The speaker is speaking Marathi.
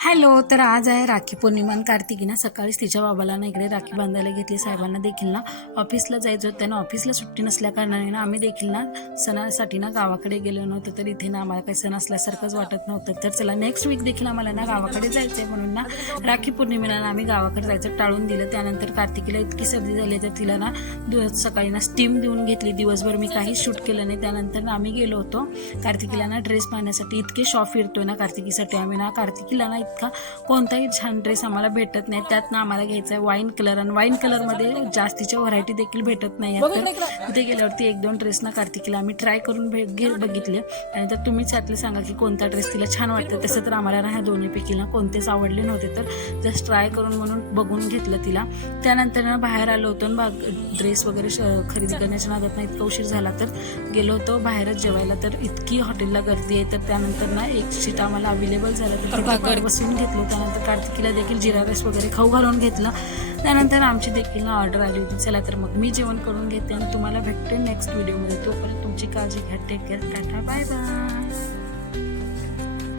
हॅलो. तर आज आहे राखी पौर्णिमा आणि कार्तिकी ना सकाळीच तिच्या बाबाला ना इकडे राखी बांधायला घेतली. साहेबांना देखील ना ऑफिसला जायचं होतं. त्यांना ऑफिसला सुट्टी नसल्या कारणाने ना आम्ही देखील ना सणासाठी ना गावाकडे गेलो नव्हतो. तर इथे ना आम्हाला काही सण असल्यासारखंच वाटत नव्हतं. तर चला नेक्स्ट वीक देखील आम्हाला ना गावाकडे जायचं आहे म्हणून ना राखी पौर्णिमेला ना आम्ही गावाकडे जायचं टाळून दिलं. त्यानंतर कार्तिकीला इतकी सर्दी झाली तर तिला ना सकाळी ना स्टीम देऊन घेतली. दिवसभर मी काहीच शूट केलं नाही. त्यानंतर ना आम्ही गेलो होतो कार्तिकीला ना ड्रेस पाहण्यासाठी. इतके शॉप फिरतोय ना कार्तिकीसाठी आम्ही ना. कार्तिकीला ना इतका कोणताही छान ड्रेस आम्हाला भेटत नाही. त्यात ना आम्हाला घ्यायचा आहे वाईन कलर आणि वाईन कलरमध्ये जास्तीच्या व्हरायटी देखील भेटत नाही. तर तिथे गेल्यावरती एक दोन ड्रेस ना कार्तिकीला आम्ही ट्राय करून बघितले. आणि तर तुम्हीच यातले सांगा की कोणता ड्रेस तिला छान वाटतं. तसं तर आम्हाला ना ह्या दोन्हीपैकी ना कोणतेच आवडले नव्हते. तर जस्ट ट्राय करून म्हणून बघून घेतलं तिला. त्यानंतर ना बाहेर आलो होतो ना ड्रेस वगैरे खरेदी करण्याच्या नादात ना इतका उशीर झाला तर गेलो होतो बाहेरच जेवायला. तर इतकी हॉटेलला गर्दी आहे. तर त्यानंतर ना एक सीट आम्हाला अवेलेबल झालं तर बसून घेतलं. त्यानंतर कार्तिकीला देखील जिरा राईस वगैरे खाऊ घालून घेतलं. त्यानंतर आमची देखील ना ऑर्डर आली होती. चला तर मग मी जेवण करून घेते आणि तुम्हाला भेटते नेक्स्ट व्हिडिओमध्ये. तोपर्यंत तुमची काळजी घ्या. Take care. टाटा बाय बाय.